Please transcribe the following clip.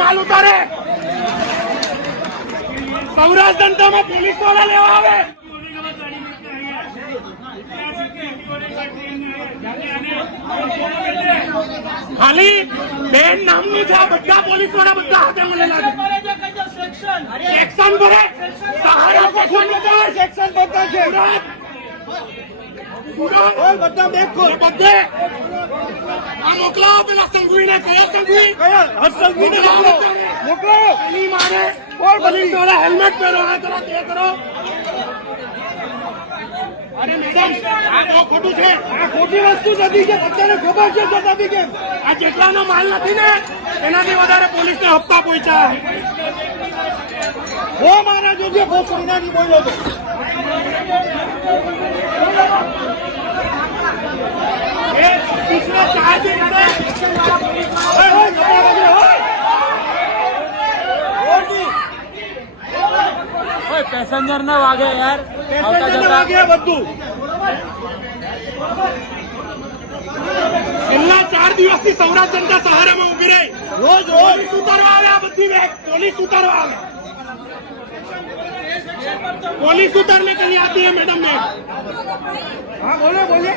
માલ ઉતારે. સૌરાષ્ટ્ર પોલીસવાળા લેવા આવે. ખાલી બેન નામનું છે બધા પોલીસવાળા બધા હાથે મળેલા છે. સેક્શન ભરે. સહારા સેક્શન બધા સેક્શન બધા છે બધા બધે. આ મોકલાવો પેલા સંઘવીને કયા સંઘવી? કયા? સંઘવીને મોકલો મોકલો એની મારે કોણ બની. વાળા હેલ્મેટ પહેરો આ કરો તે કરો. અરે મેડમ આ બહુ ખોટું છે. આ ખોટી વસ્તુ નથી કે બધાને ખબર છે કે નથી કે આ જેટલાનો માલ નથી ને એનાથી વધારે પોલીસને હપ્તા પહોંચ્યા હો મારા જોજે બહુ પરિણામી બોલ્યો તો. અરે પેસેન્જર ને વાગે યાર. પેસેન્જર વાગે બધું. છેલ્લા ચાર દિવસથી સૌરાષ્ટ્ર જનતા સહારામાં ઊભી રહી. રોજ રોજ. ઉતારવા આવે આ બધી પોલીસ ઉતારવા આવે. પોલીસ ઉતારને કહી આતી મેડમ ને. હા બોલે બોલે.